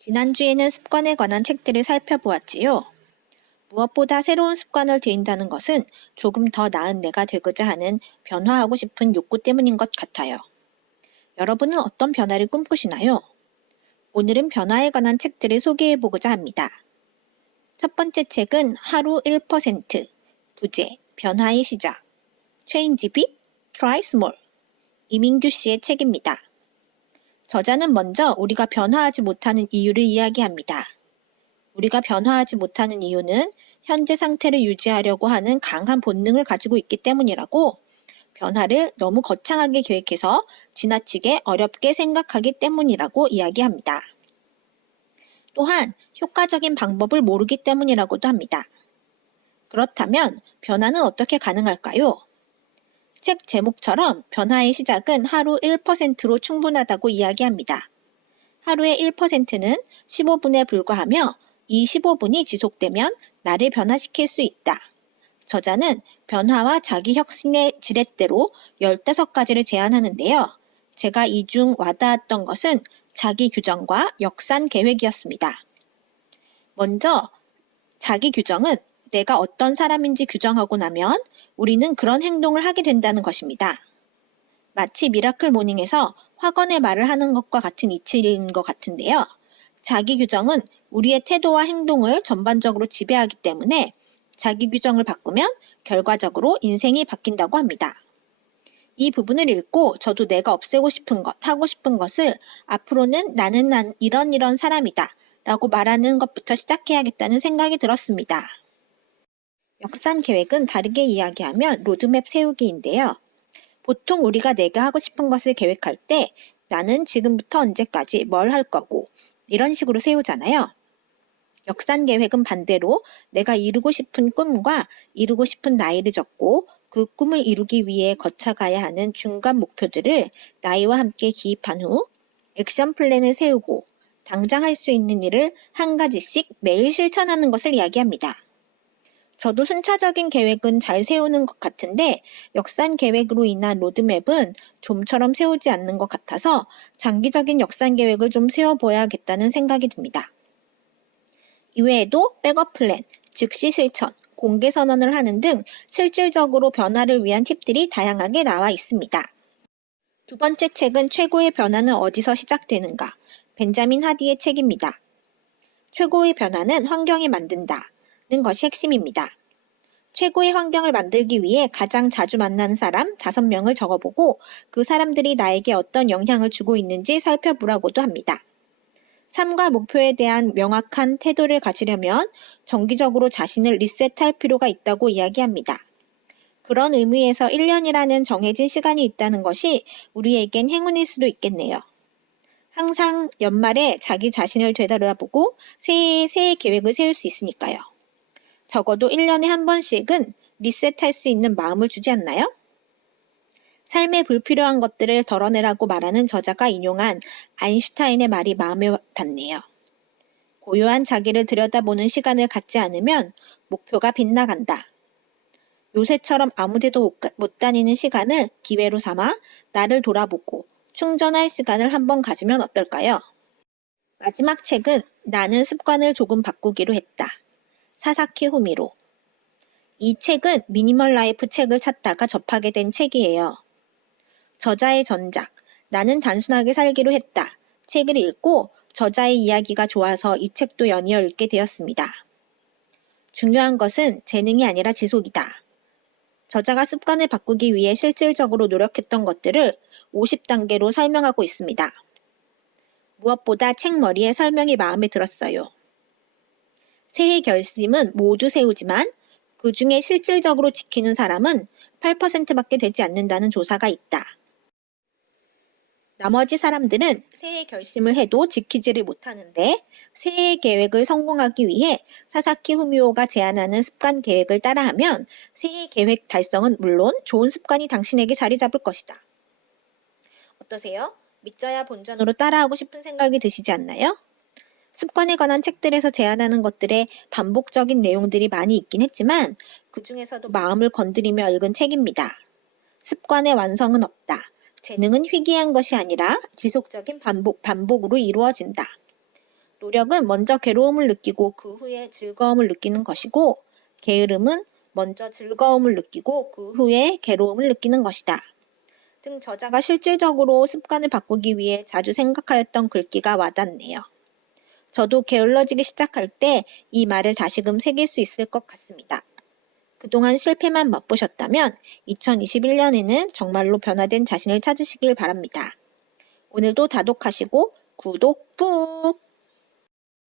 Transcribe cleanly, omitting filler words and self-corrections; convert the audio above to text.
지난주에는 습관에 관한 책들을 살펴보았지요. 무엇보다 새로운 습관을 들인다는 것은 조금 더 나은 내가 되고자 하는 변화하고 싶은 욕구 때문인 것 같아요. 여러분은 어떤 변화를 꿈꾸시나요? 오늘은 변화에 관한 책들을 소개해보고자 합니다. 첫 번째 책은 하루 1%, 부제, 변화의 시작, Change Big, Try Small, 이민규 씨의 책입니다. 저자는 먼저 우리가 변화하지 못하는 이유를 이야기합니다. 우리가 변화하지 못하는 이유는 현재 상태를 유지하려고 하는 강한 본능을 가지고 있기 때문이라고, 변화를 너무 거창하게 계획해서 지나치게 어렵게 생각하기 때문이라고 이야기합니다. 또한 효과적인 방법을 모르기 때문이라고도 합니다. 그렇다면 변화는 어떻게 가능할까요? 책 제목처럼 변화의 시작은 하루 1%로 충분하다고 이야기합니다. 하루의 1%는 15분에 불과하며 이 15분이 지속되면 나를 변화시킬 수 있다. 저자는 변화와 자기 혁신의 지렛대로 15가지를 제안하는데요. 제가 이 중 와닿았던 것은 자기 규정과 역산 계획이었습니다. 먼저 자기 규정은 내가 어떤 사람인지 규정하고 나면 우리는 그런 행동을 하게 된다는 것입니다. 마치 미라클 모닝에서 확언의 말을 하는 것과 같은 이치인 것 같은데요. 자기 규정은 우리의 태도와 행동을 전반적으로 지배하기 때문에 자기 규정을 바꾸면 결과적으로 인생이 바뀐다고 합니다. 이 부분을 읽고 저도 내가 없애고 싶은 것, 하고 싶은 것을 앞으로는 나는 이런 사람이다 라고 말하는 것부터 시작해야겠다는 생각이 들었습니다. 역산 계획은 다르게 이야기하면 로드맵 세우기인데요. 보통 우리가 내가 하고 싶은 것을 계획할 때 나는 지금부터 언제까지 뭘 할 거고 이런 식으로 세우잖아요. 역산 계획은 반대로 내가 이루고 싶은 꿈과 이루고 싶은 나이를 적고 그 꿈을 이루기 위해 거쳐가야 하는 중간 목표들을 나이와 함께 기입한 후 액션 플랜을 세우고 당장 할 수 있는 일을 한 가지씩 매일 실천하는 것을 이야기합니다. 저도 순차적인 계획은 잘 세우는 것 같은데 역산 계획으로 인한 로드맵은 좀처럼 세우지 않는 것 같아서 장기적인 역산 계획을 좀 세워봐야겠다는 생각이 듭니다. 이외에도 백업 플랜, 즉시 실천, 공개 선언을 하는 등 실질적으로 변화를 위한 팁들이 다양하게 나와 있습니다. 두 번째 책은 최고의 변화는 어디서 시작되는가? 벤자민 하디의 책입니다. 최고의 변화는 환경이 만든다는 것이 핵심입니다. 최고의 환경을 만들기 위해 가장 자주 만나는 사람 5명을 적어보고 그 사람들이 나에게 어떤 영향을 주고 있는지 살펴보라고도 합니다. 삶과 목표에 대한 명확한 태도를 가지려면 정기적으로 자신을 리셋할 필요가 있다고 이야기합니다. 그런 의미에서 1년이라는 정해진 시간이 있다는 것이 우리에겐 행운일 수도 있겠네요. 항상 연말에 자기 자신을 되돌아보고 새해 계획을 세울 수 있으니까요. 적어도 1년에 한 번씩은 리셋할 수 있는 마음을 주지 않나요? 삶에 불필요한 것들을 덜어내라고 말하는 저자가 인용한 아인슈타인의 말이 마음에 닿네요. 고요한 자기를 들여다보는 시간을 갖지 않으면 목표가 빗나간다. 요새처럼 아무데도 못 다니는 시간을 기회로 삼아 나를 돌아보고 충전할 시간을 한번 가지면 어떨까요? 마지막 책은 나는 습관을 조금 바꾸기로 했다. 사사키 후미로. 이 책은 미니멀 라이프 책을 찾다가 접하게 된 책이에요. 저자의 전작, 나는 단순하게 살기로 했다. 책을 읽고 저자의 이야기가 좋아서 이 책도 연이어 읽게 되었습니다. 중요한 것은 재능이 아니라 지속이다. 저자가 습관을 바꾸기 위해 실질적으로 노력했던 것들을 50단계로 설명하고 있습니다. 무엇보다 책 머리의 설명이 마음에 들었어요. 새해 결심은 모두 세우지만 그 중에 실질적으로 지키는 사람은 8%밖에 되지 않는다는 조사가 있다. 나머지 사람들은 새해 결심을 해도 지키지를 못하는데 새해 계획을 성공하기 위해 사사키 후미오가 제안하는 습관 계획을 따라하면 새해 계획 달성은 물론 좋은 습관이 당신에게 자리 잡을 것이다. 어떠세요? 믿져야 본전으로 따라하고 싶은 생각이 드시지 않나요? 습관에 관한 책들에서 제안하는 것들의 반복적인 내용들이 많이 있긴 했지만 그 중에서도 마음을 건드리며 읽은 책입니다. 습관의 완성은 없다. 재능은 희귀한 것이 아니라 지속적인 반복으로 이루어진다. 노력은 먼저 괴로움을 느끼고 그 후에 즐거움을 느끼는 것이고, 게으름은 먼저 즐거움을 느끼고 그 후에 괴로움을 느끼는 것이다. 등 저자가 실질적으로 습관을 바꾸기 위해 자주 생각하였던 글귀가 와닿네요. 저도 게을러지기 시작할 때 이 말을 다시금 새길 수 있을 것 같습니다. 그동안 실패만 맛보셨다면 2021년에는 정말로 변화된 자신을 찾으시길 바랍니다. 오늘도 다독하시고 구독 꾹!